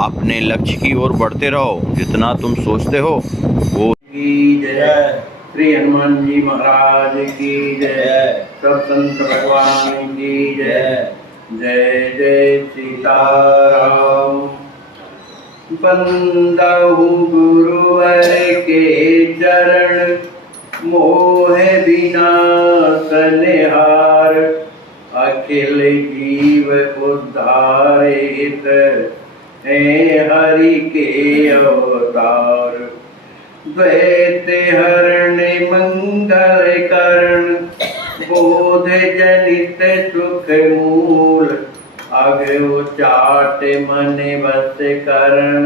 अपने लक्ष्य की ओर बढ़ते रहो। जितना तुम सोचते हो वो की जय। श्री हनुमान जी महाराज की जय। सब संत भगवान की जय। जय जय सीताराम। बंदहु गुरुवर के चरण, मोह विनाश निहार। अखिल जीव उद्धारित, हे हरि के अवतार। द्वैत हरण मंगल करण, बोध जनित सुख मूल। अग उचाट मन बस करण,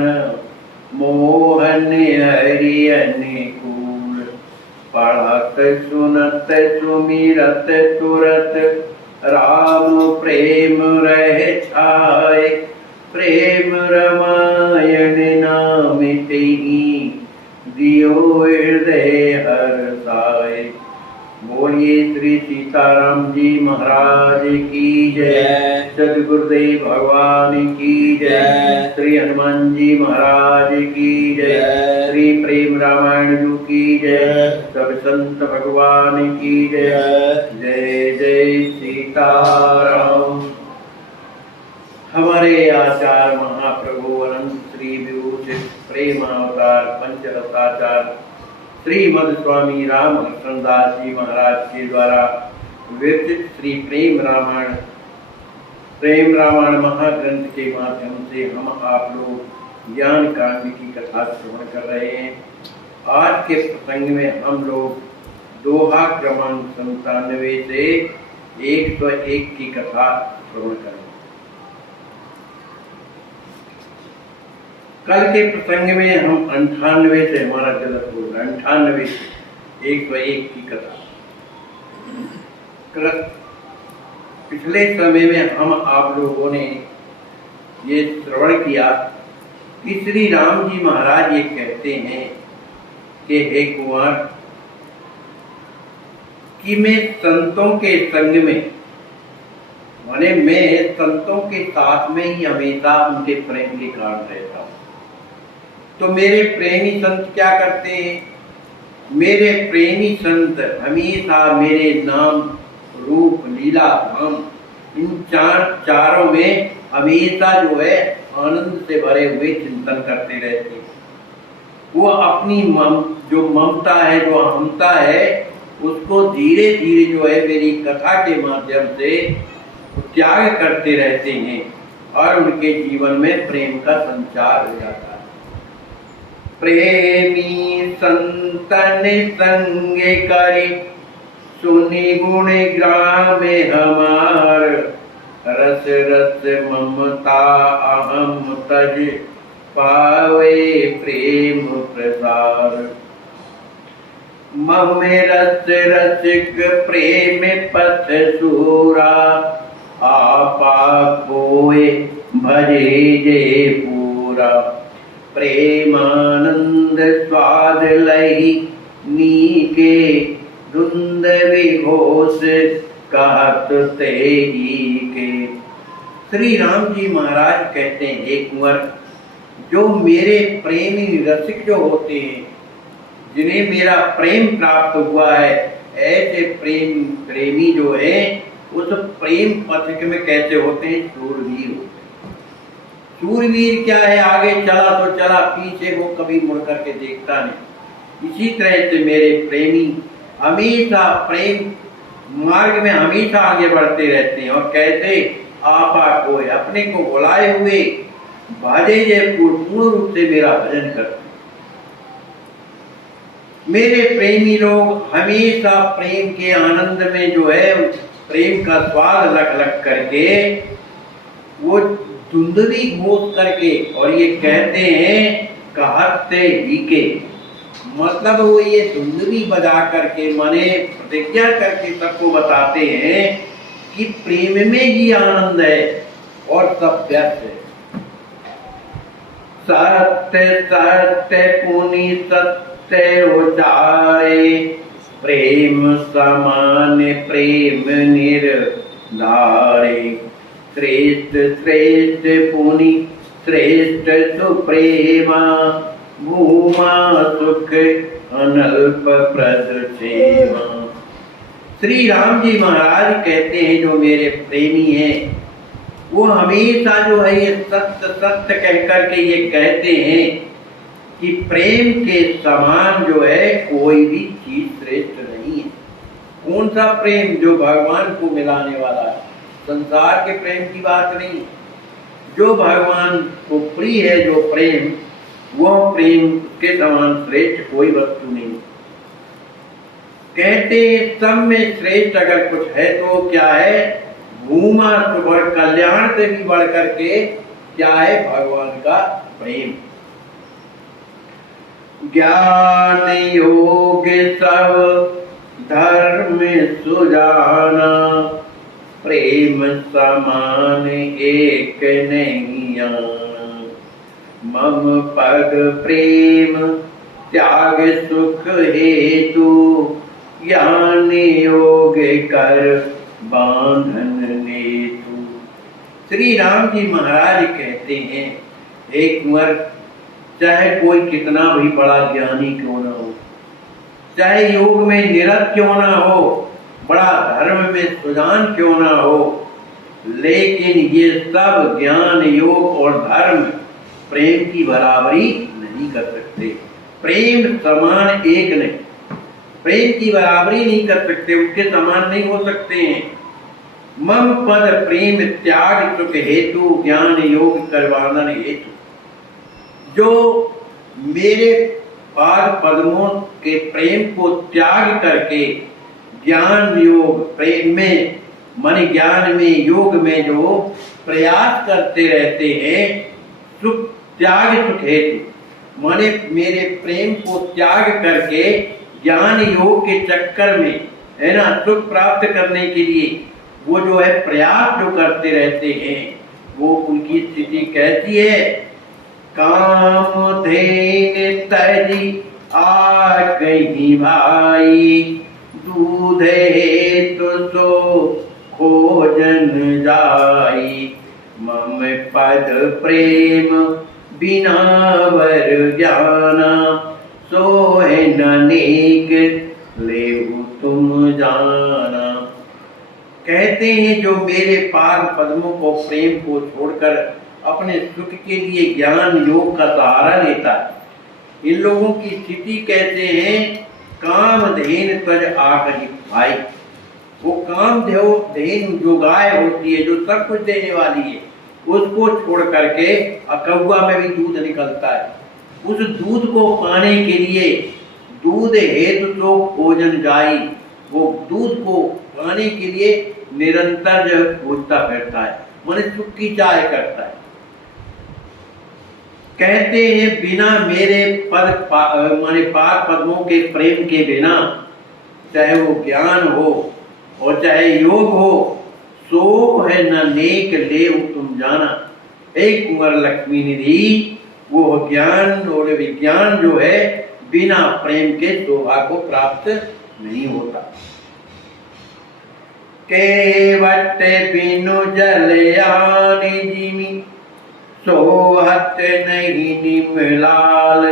मोहन हरि अनुकूल। पढ़त सुनत सुमिरत तुरत, राम प्रेम रह छाय। प्रेम रामायण नाम तेहि, दियो हृदय हर्षाय। बोलिए श्री सीताराम जी महाराज की जय। सद्गुरुदेव भगवान की जय। श्री हनुमान जी महाराज की जय। श्री प्रेम रामायण जी की जय। सब संत भगवान की जय। जय जय सीताराम। हमारे आचार्य महाप्रभु अनंत श्री विभूषित प्रेम अवतार पंचरत्नाचार्य श्रीमद स्वामी रामकृष्ण दास जी महाराज के द्वारा विरचित श्री प्रेम रामायण महाग्रंथ के माध्यम से हम आप लोग ज्ञान कांड की कथा श्रवण कर रहे हैं। आज के प्रसंग में हम लोग दोहा क्रमांक 97 से 101 की कथा श्रवण करेंगे। कल के प्रसंग में हम 98 से हमारा गलत हो गया, 98 से 101 की कथा। पिछले समय में हम आप लोगों ने ये श्रवण किया कि श्री राम जी महाराज ये कहते हैं कि हे कुंवर, कि मैं संतों के संग में, माने मैं संतों के साथ में ही हमेशा उनके प्रेम के कारण रहता हूँ। तो मेरे प्रेमी संत क्या करते हैं? मेरे प्रेमी संत हमेशा मेरे नाम रूप लीला धाम इन चारों में हमेशा जो है आनंद से भरे हुए चिंतन करते रहते हैं। वो अपनी जो ममता है, जो अहमता है, उसको धीरे धीरे जो है मेरी कथा के माध्यम से त्याग करते रहते हैं और उनके जीवन में प्रेम का संचार हो जाता है। प्रेमी संतन संग करी, सुनि गुण ग्राम हमार। रस रस ममता अहम तज, पावे प्रेम प्रसार। मम रस रसिक प्रेम पथ सूरा, आपा कोय भजे जे पूरा। प्रेमानंद स्वाद लही नीके, धुंध विघोष कहत तेही के। श्री राम जी महाराज कहते हैं, हे कुंवर, जो मेरे प्रेमी रसिक जो होते हैं, जिन्हें मेरा प्रेम प्राप्त हुआ है, ऐसे प्रेमी जो है उस प्रेम पथिक में कैसे होते हैं? शूरवीर होते हैं। शूरवीर क्या है? आगे चला तो चला, पीछे वो कभी मुड़ करके देखता नहीं। इसी तरह से मेरे प्रेमी हमेशा प्रेम मार्ग में हमेशा आगे बढ़ते रहते हैं और कहते आपा कोई, अपने को बुलाए हुए भाजे जे पूर्ण रूप से मेरा भजन करते। मेरे प्रेमी लोग हमेशा प्रेम के आनंद में जो है प्रेम का स्वाद लग लग करके वो धुंधली घोष करके, और ये कहते हैं कहते ही के, मतलब वो ये धुंधली बजा करके माने प्रतिज्ञा करके सबको बताते हैं कि प्रेम में ही आनंद है और सब व्यर्थ है। सत्य सत्य पुनि सत्य उचारे, प्रेम समान प्रेम निर्धारे। श्रेष्ठ श्रेष्ठ पुनि श्रेष्ठ सुप्रेमा भूमा सुख अनल्प प्रद सेवा। श्री राम जी महाराज कहते हैं जो मेरे प्रेमी हैं वो हमेशा जो है ये सत्य सत्य कहकर के ये कहते हैं कि प्रेम के समान जो है कोई भी चीज श्रेष्ठ नहीं है। कौन सा प्रेम? जो भगवान को मिलाने वाला है, संसार के प्रेम की बात नहीं। जो भगवान को प्रिय है जो प्रेम, वह प्रेम के समान श्रेष्ठ कोई वस्तु नहीं। कहते सब में श्रेष्ठ अगर कुछ है तो क्या है? भूमा सुख कल्याण से भी बढ़ करके क्या है? भगवान का प्रेम। ज्ञान योग सब धर्म सुजाना, प्रेम समान एक नहीं आना। मम पग प्रेम त्याग सुख हेतु, ज्ञान योग कर बांधन नेतु। श्री राम जी महाराज कहते हैं एक कुंवर चाहे कोई कितना भी बड़ा ज्ञानी क्यों ना हो, चाहे योग में निरत क्यों ना हो, बड़ा धर्म में सुजान क्यों ना हो, लेकिन ये सब ज्ञान योग और धर्म प्रेम की बराबरी नहीं कर सकते। प्रेम समान एक नहीं, प्रेम की बराबरी नहीं कर सकते, उसके समान नहीं हो सकते हैं। मम पद प्रेम त्याग सुख हेतु, ज्ञान योग करवानन हेतु। जो मेरे पाद पद्मों के प्रेम को त्याग करके ज्ञान योग प्रेम में मन ज्ञान में योग में जो प्रयास करते रहते हैं, सुख त्याग सुख हेतु माने मेरे प्रेम को त्याग करके ज्ञान योग के चक्कर में है ना सुख प्राप्त करने के लिए वो जो है प्रयास जो करते रहते हैं, वो उनकी स्थिति कैसी है? काम धेन तजी आ कहीं भाई, दूध हेतु सो खोजन जाई। मम पद प्रेम बिना वर ज्ञाना, सोहे ननेक लेहु तुम जाना। कहते हैं जो मेरे पाद पद्मों को प्रेम को छोड़कर अपने सुख के लिए ज्ञान योग का सहारा लेता है, इन लोगों की स्थिति कहते हैं काम धेन तज आकरी भाई। वो काम धेन जो गाय होती है जो सब कुछ देने वाली है, उसको छोड़ करके अकौआ में भी दूध निकलता है। उस दूध को पाने के लिए दूध हेतु तो भोजन जाई, वो दूध को पाने के लिए निरंतर जो खोजता फिरता है, मन सुख की चाह करता है। कहते हैं बिना मेरे पद माने पाद पद्मों के प्रेम के बिना, चाहे वो ज्ञान हो और चाहे योग हो, सो है न नेक ले तुम जाना। एक कुंवर लक्ष्मी निधि वो ज्ञान और विज्ञान जो है बिना प्रेम के शोभा को प्राप्त नहीं होता। केवट बिनु जलयान जिमी, सोहत नहीं निमलाल।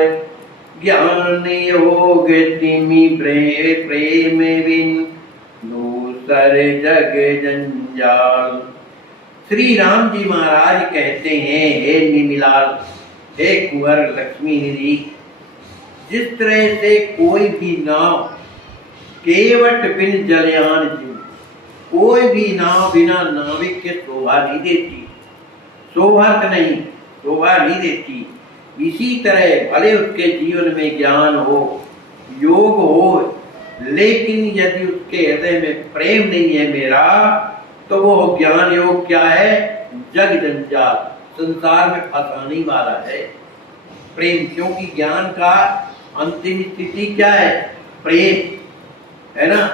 ज्ञान योग तिमि प्रेम बिन, दूसर जग जंजाल। श्री राम जी महाराज कहते हैं हे निमिलाल, हे कुंवर लक्ष्मी निधि, जिस तरह से कोई भी नाव केवट बिन जलयान जी, कोई भी नाव बिना नाविक के शोभा नहीं देती, शोभा नहीं देती। इसी तरह भले उसके जीवन में ज्ञान हो योग हो, लेकिन यदि उसके हृदय में प्रेम नहीं है मेरा, तो वो ज्ञान योग क्या है? जग जंजाल, संसार में फंसाने वाला है। प्रेम, क्योंकि ज्ञान का अंतिम स्थिति क्या है? प्रेम है ना।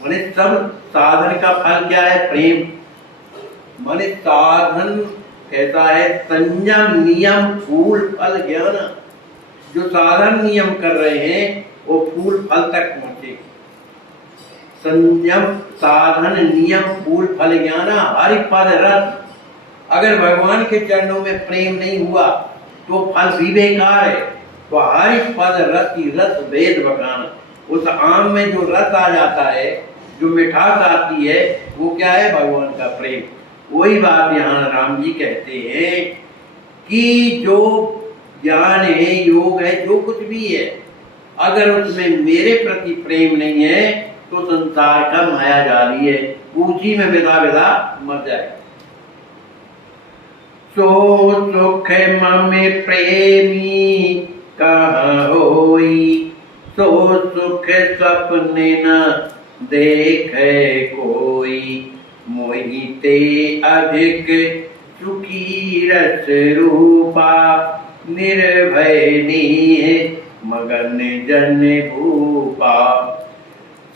माने सब साधन का फल क्या है? प्रेम। माने साधन कहता है संयम नियम फूल फल ज्ञान। जो साधन नियम कर रहे हैं वो फूल फल तक पहुंचे। संयम साधन नियम फूल फल ज्ञान हरि पद रस। अगर भगवान के चरणों में प्रेम नहीं हुआ तो फल भी बेकार है। तो हरि पद रति रस भेद बखान, उस आम में जो रस आ जाता है, जो मिठास आती है, वो क्या है? भगवान का प्रेम। वही बात यहाँ राम जी कहते हैं कि जो ज्ञान है, योग है, जो कुछ भी है, अगर उसमें मेरे प्रति प्रेम नहीं है तो संसार का माया जाली है, उसी में विदा विदा मर जाएगा। सो सुख मम प्रेमी कहाँ होई, सो सुख सपने न देखे कोई, मोहि ते अधिक सुखी रस रूपा, निर्भय नीह मगन जन भूपा।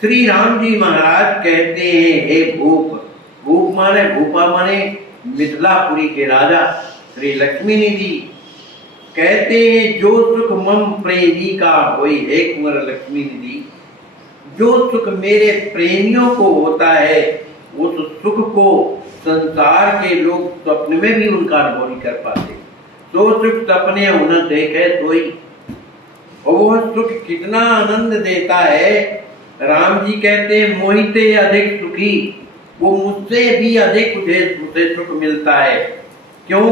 श्री राम जी महाराज कहते हैं, हे भूप, भूप माने, भूपा माने मिथिलापुरी के राजा श्री लक्ष्मी निधि, कहते हैं जो सुख मम प्रेमी का होई, हे कुंवर लक्ष्मी निधि, जो सुख मेरे प्रेमियों को होता है, उस सुख को संसार के लोग स्वप्न में भी उनका अनुभव नहीं कर पाते। तो सुख सपने उन्हें देखे सोई, और वह सुख कितना आनंद देता है। राम जी कहते हैं मोहिते अधिक सुखी, वो मुझसे भी अधिक उसे सुख मिलता है। क्यों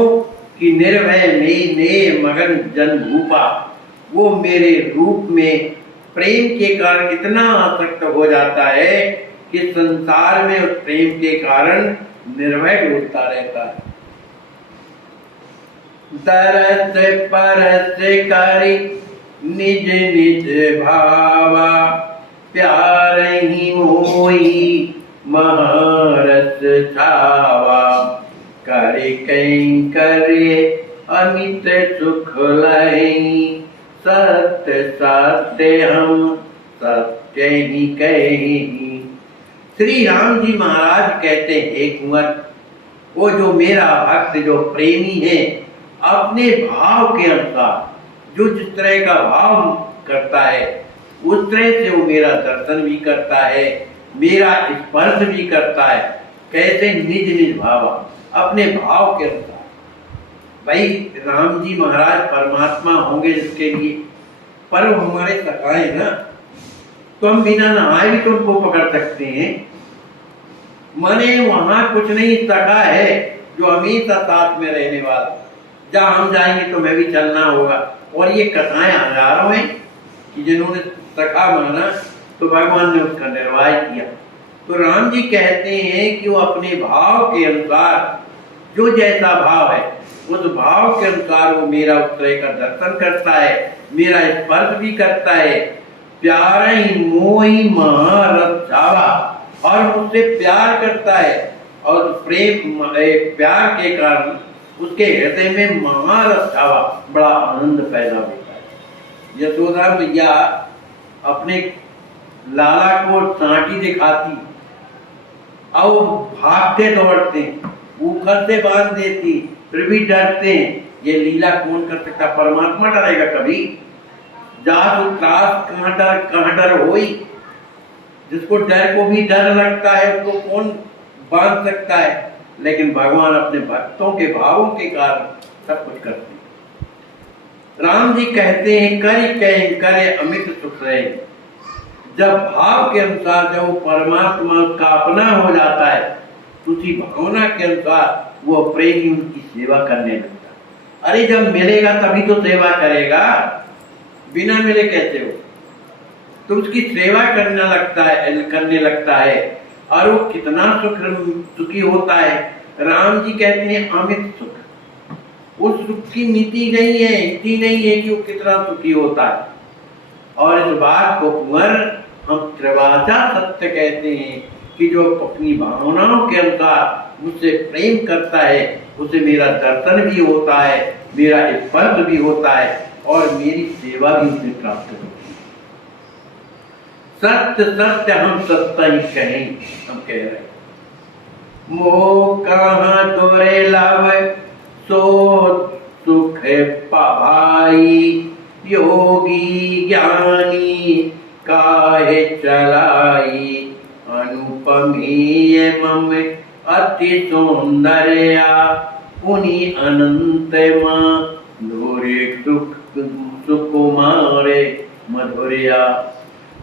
कि निर्भय में ने मगन जन भूपा, वो मेरे रूप में प्रेम के कारण इतना आसक्त हो जाता है कि संसार में उस प्रेम के कारण निर्भय डूबता रहता है। दरस परस करी निज निज भावा, प्यार ही मोही महारस छावा, करे कहीं करे अमित सुख लही, सत्य सत्य हम सत्य ही कहीं। श्री राम जी महाराज कहते हैं, कुंवर, वो जो मेरा भक्त, जो प्रेमी है, अपने भाव के अनुसार जो जिस तरह का भाव करता है, उस तरह से वो मेरा दर्शन भी करता है, मेरा स्पर्श भी करता है। कैसे? निज निज भाव, अपने भाव के अनुसार। भाई राम जी महाराज परमात्मा होंगे जिसके लिए, पर वो हमारे सखा है ना, तो हम बिना नहाए भी तो उनको पकड़ सकते हैं। माने वहां कुछ नहीं, सखा है जो हमेशा साथ में रहने वाला, जहाँ हम जाएंगे तो मैं भी चलना होगा। और ये कथाएं हजारों हैं कि जिन्होंने सखा माना तो भगवान ने उसका निर्वाह किया। तो राम जी कहते हैं कि वो अपने भाव के अनुसार, जो जैसा भाव है उस भाव के अनुसार वो मेरा उस तरह का दर्शन करता है, मेरा स्पर्श भी करता है। प्यार ही मोही महारस छावा, और मुझसे प्यार करता है, और प्रेम प्यार के कारण उसके हृदय में महारस छावा, बड़ा आनंद पैदा होता है। यशोदा मैया अपने लाला को सांटी दिखाती और भागते दौड़ते, ऊखर से बांध देती, फिर भी डरते हैं। ये लीला कौन कर सकता? परमात्मा डरेगा कभी? जात त्रास कहाँ डर होई। जिसको डर को भी डर लगता है उसको कौन बांध सकता है? लेकिन भगवान अपने भक्तों के भावों के कारण सब कुछ करते हैं। राम जी कहते हैं करी कहीं करे अमित सुख रहे। जब भाव के अनुसार जब वो परमात्मा का अपना हो जाता है, उसी भावना के अनुसार वो प्रेमी उनकी सेवा करने लगता है। अरे जब मिलेगा तभी तो सेवा करेगा, बिना मिले कैसे हो? तो उसकी सेवा करने लगता है और वो कितना सुखी होता है। राम जी कहते हैं अमित सुख। उस सुख की मिति नहीं है, इतनी नहीं है कि वो कितना सुखी होता है। और इस बात को कुंवर हम त्रिवाचा सत्य कहते हैं कि जो अपनी भावनाओं के अनुसार मुझसे प्रेम करता है, उसे मेरा दर्शन भी होता है, मेरा स्पर्श भी होता है, और मेरी सेवा भी उसे प्राप्त होती है। सत्य सत्य हम सत्य ही कहें, हम कह रहे हैं। मोह कहाँ तोरे लाभ सो सुख पाई, योगी ज्ञानी काहे चलाई, अनुपमीय मम अति सौंदर्या, उन्हीं अनंत माधुर्य सुकुमार मधुर्या।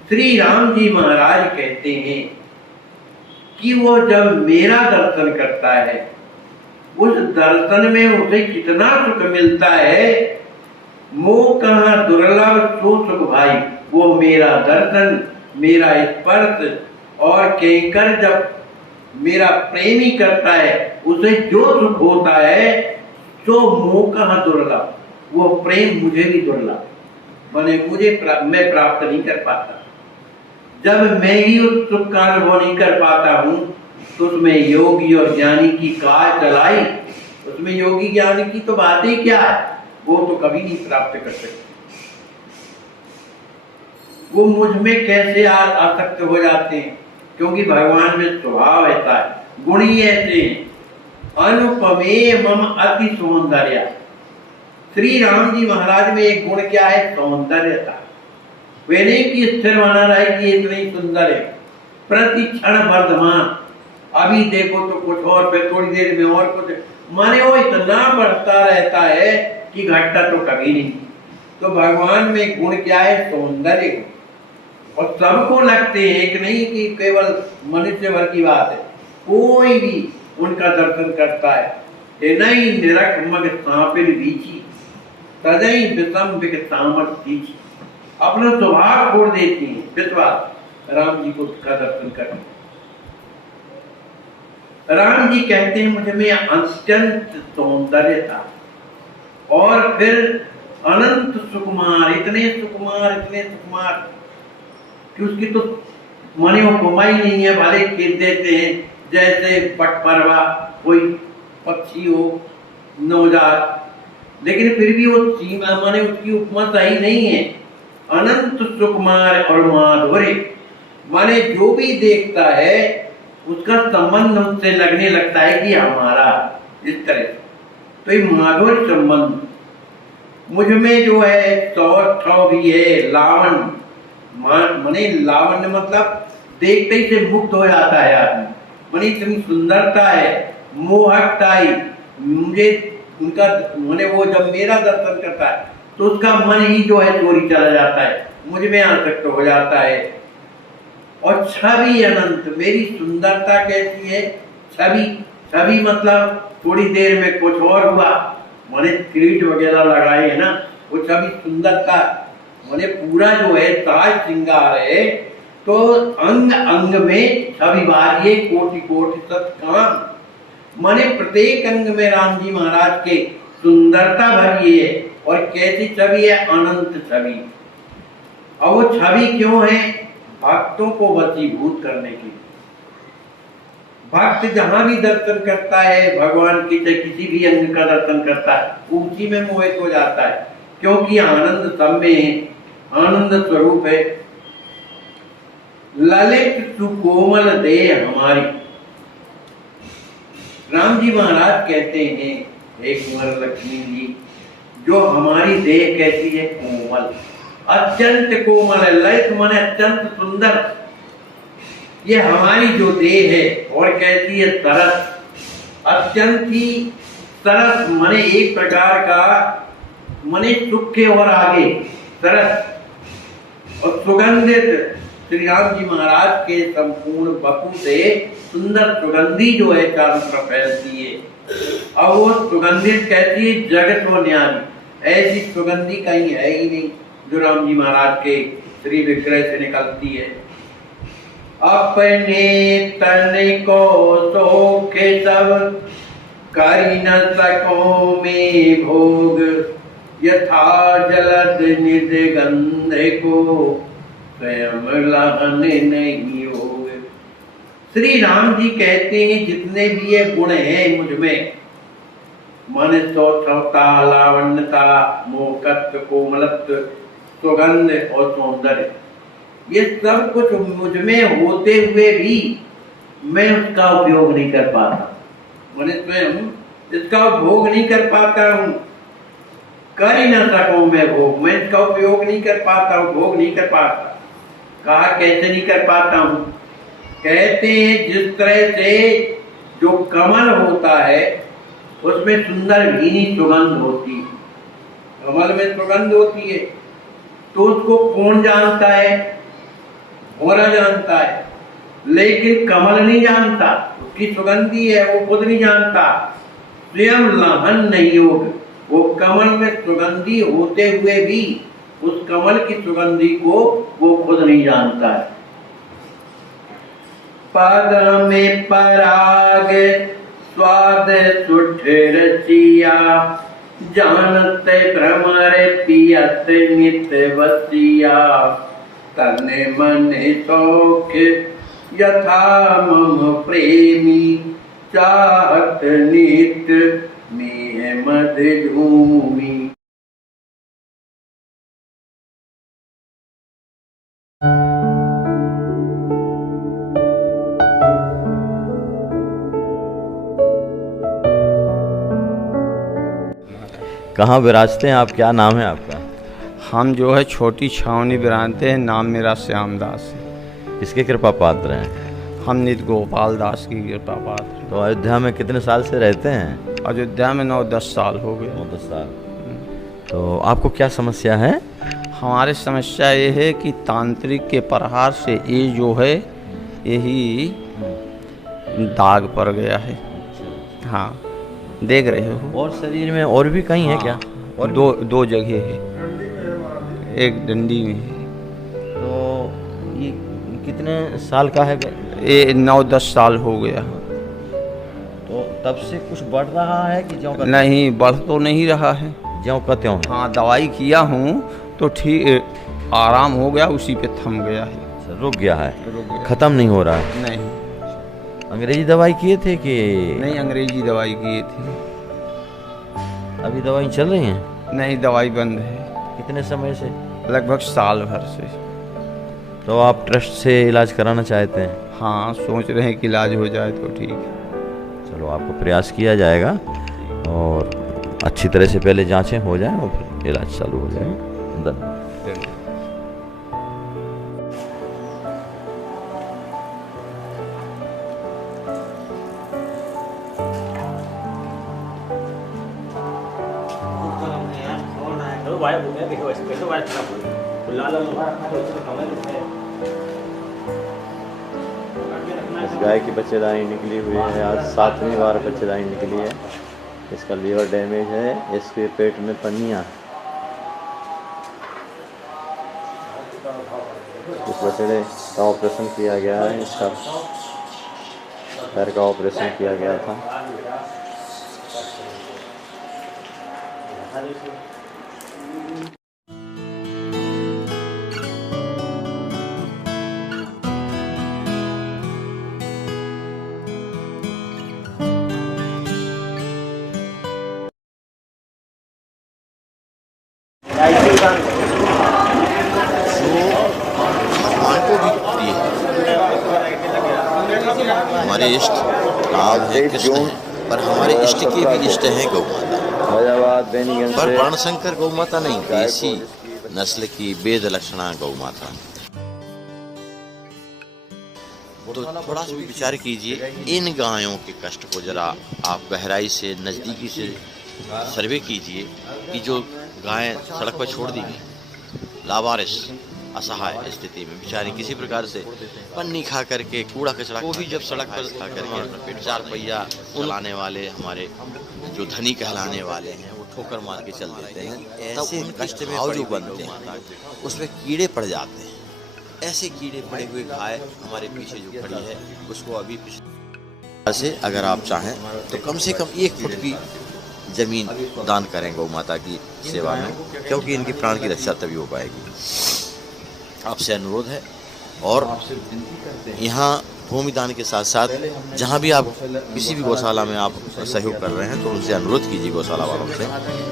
श्री राम जी महाराज कहते हैं कि वो जब मेरा दर्शन करता है, उस दर्शन में उसे कितना सुख मिलता है, मोह कहाँ दुर्लभ सो सुख भाई। वो मेरा दर्शन, मेरा स्पर्श और किंकर जब मेरा प्रेमी करता है, उसे जो सुख होता है, तो मोह कहाँ दुर्लभ, वो प्रेम मुझे भी दुर्लभ, माने मैं प्राप्त नहीं कर पाता। जब मैं ही उस सुख का अनुभव नहीं कर पाता हूँ, तो उसमें योगी और ज्ञानी की कार चलाई, उसमें योगी ज्ञानी की तो बात ही क्या है, वो तो कभी नहीं प्राप्त कर सकते। वो मुझ में कैसे आसक्त हो जाते हैं, क्योंकि भगवान में स्वभाव ऐसा है, गुण ही ऐसे हैं। अनुपमेय मम अति सौंदर्य। श्री राम जी महाराज में एक गुण क्या है, सौंदर्यता। वे नहीं कि स्थिर बना रहे कि इतना ही सुंदर है, प्रति क्षण वर्धमान। अभी देखो तो कुछ और, फिर थोड़ी देर में और कुछ, माने वो इतना बढ़ता रहता है कि घटता तो कभी नहीं। तो भगवान में गुण क्या है, सौंदर्य। और सबको लगते हैं, एक नहीं कि केवल मनुष्य भर की बात है, कोई भी उनका दर्शन करता है। नहीं निरख मग सांपिल बीची, तदई विषम विक तामस तीची। अपना स्वभाव छोड़ देती हैं, विश्वास राम जी को का दर्शन कर। राम जी कहते हैं मुझ में अत्यंत सौंदर्य था, और फिर अनंत सुकुमार, इतने सुकुमार कि उसकी तो माने उपमा ही नहीं है। भले कह देते हैं जैसे पटपरवा कोई पक्षी हो नवजात, लेकिन फिर भी वो सीमा माने उसकी उपमा सही नहीं है। अनंत सुकुमार और माधुर्य, माने जो भी देखता है उसका संबंध उससे लगने लगता है कि हमारा, इस तरह। तो ये माधुर्य संबंध मुझ में जो है, सौष्ठव भी है, लावण्य। माने लावण्य मतलब देखते ही से मुक्त हो जाता है आदमी, माने इतनी सुंदरता है, मोहकता ही मुझे उनका, माने वो जब मेरा दर्शन करता है तो उसका मन ही जो है चोरी चला जाता है, मुझ में आसक्त हो जाता है। और छवि अनंत, मेरी सुंदरता कैसी है, छवि मतलब थोड़ी देर में कुछ और हुआ, माने किरीट वगैरह लगाए है ना, वो छवि सुंदरता, माने पूरा जो है साज श्रृंगार है, तो अंग अंग में छवि बारिये कोटि कोटि सत्काम। माने प्रत्येक अंग में राम जी महाराज के सुंदरता भरी है। और कैसी छवि है, अनंत छवि। और वो छवि क्यों है, भक्तों को वशीभूत करने की। भक्त जहां भी दर्शन करता है भगवान की, चाहे किसी भी अंग का दर्शन करता है, उसी में मोहित हो जाता है, क्योंकि आनंद सब में है, आनंद स्वरूप है। ललित सुकोमल देह हमारी। राम जी महाराज कहते हैं, हे कुंवर लक्ष्मी जी, जो हमारी देह कैसी है, कोमल, अत्यंत कोमल है। ललित माने अत्यंत सुंदर। ये हमारी जो देह है, और कैसी है, सरस, अत्यंत ही सरस, माने एक प्रकार का, माने सुख के और आगे सरस और सुगंधित। श्री राम जी महाराज के संपूर्ण बपू से सुंदर सुगंधी जो है चारों तरफ फैलती है। और वो सुगंधित कैसी है, जगत व न्यारी। ऐसी सुगंधी कहीं है ही नहीं जो राम जी महाराज के श्री विग्रह से निकलती है। अपने तन को सोखे सब करी न सको में भोग, यथा जलद निज गंध को स्वयं लहन नहीं होग। श्री राम जी कहते हैं जितने भी ये गुण हैं मुझ में, मन सौष्ठवता, लावण्यता, मोहकत्व, कोमलत्व, सुगंध और सौंदर्य, ये सब कुछ मुझ में होते हुए भी मैं उसका उपयोग नहीं कर पाता, मैंने स्वयं इसका उपभोग नहीं कर पाता हूँ। कर ही न सकूं मैं भोग, मैं इसका उपयोग नहीं कर पाता हूँ, भोग नहीं कर पाता। कहा कैसे नहीं कर पाता हूँ, कहते हैं जिस तरह से जो कमल होता है उसमें सुंदर भीनी सुगंध होती है, कमल में सुगंध होती है। तो उसको कौन जानता है? भौरा जानता है, लेकिन कमल नहीं जानता। उसकी सुगंधी है, वो खुद नहीं जानता। स्वयं लहन नहीं होगा, वो कमल में सुगंधी होते हुए भी उस कमल की सुगंधी को वो खुद नहीं जानता है। पद में पराग स्वाद सुठ रचिया, जानते भ्रमर पियत मित वसिया। तन मन शौक यथा मम प्रेमी, चाहत नित मेह मद झूमी। कहाँ विराजते हैं आप? क्या नाम है आपका? हम जो है छोटी छावनी बिरानते हैं। नाम मेरा श्याम दास है। किसके कृपा पात्र हैं? हम नित गोपाल दास की कृपा पात्र हैं। तो अयोध्या में कितने साल से रहते हैं? अयोध्या में 9-10 साल हो गए। 9-10 साल। तो आपको क्या समस्या है? हमारी समस्या ये है कि तांत्रिक के प्रहार से ये जो है यही दाग पड़ गया है। हाँ, देख रहे हो। और शरीर में और भी कहीं है क्या? और दो जगह है, एक डंडी में है। तो ये कितने साल का है? ये 9-10 साल हो गया। तो तब से कुछ बढ़ रहा है कि ज्यों का नहीं, बढ़ तो नहीं रहा है। ज्यों का त्यों है? हाँ, दवाई किया हूँ तो ठीक आराम हो गया, उसी पे थम गया है। रुक गया है, रुक गया। खत्म नहीं हो रहा है? नहीं अंग्रेजी दवाई किए थे कि नहीं, अंग्रेजी दवाई किए थे। अभी दवाई चल रही हैं? नहीं, दवाई बंद है। कितने समय से? लगभग साल भर से। तो आप ट्रस्ट से इलाज कराना चाहते हैं? हाँ, सोच रहे हैं कि इलाज हो जाए तो ठीक है। चलो, आपको प्रयास किया जाएगा और अच्छी तरह से पहले जांचें हो जाएं और फिर इलाज चालू हो जाए। इस गाय की बच्चेदानी निकली हुई है। आज 7वीं बार बच्चेदानी निकली है। इसका लीवर डैमेज है, इसके पेट में पन्नियाँ। इस बछड़े का ऑपरेशन किया गया है। इसका पैर का ऑपरेशन किया गया था। भगवान को भी प्रिय है। हमारे इष्ट राम है, कृष्ण है, पर हमारे इष्ट के भी इष्ट हैं गौ माता। पर वर्णशंकर गौ माता नहीं, देसी नस्ल की वेद लक्षणा गौ माता। तो थोड़ा सा भी विचार कीजिए, इन गायों के कष्ट को जरा आप गहराई से, नज़दीकी से सर्वे कीजिए कि जो गायें सड़क पर छोड़ दी गई, लावारिस असहाय स्थिति में बेचारी, किसी प्रकार से पन्नी खा करके, कूड़ा कचरा को भी जब सड़क पर खा करके अपना पेट 4 पहिया चलाने वाले हमारे जो धनी कहलाने वाले हैं वो ठोकर मार के चल देते हैं। ऐसे कष्ट में जो बनते हैं उसमें कीड़े पड़ जाते हैं। ऐसे कीड़े पड़े हुए गाय हमारे पीछे जो खड़ी है उसको अभी से अगर आप चाहें तो कम से कम 1 फुट की जमीन दान करें गौ माता की सेवा में, क्योंकि इनकी प्राण की रक्षा तभी हो पाएगी। आपसे अनुरोध है। और यहाँ भूमि दान के साथ साथ जहाँ भी आप किसी भी गौशाला में आप सहयोग कर रहे हैं तो उनसे अनुरोध कीजिए गौशाला वालों से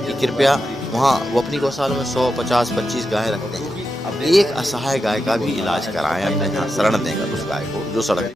कि कृपया वहाँ वो अपनी गौशाला में 100, 50, 25 गायें रखते हैं। अब एक असहाय गाय का भी इलाज कराएं, अपने यहाँ शरण देंगे उस गाय को जो सड़क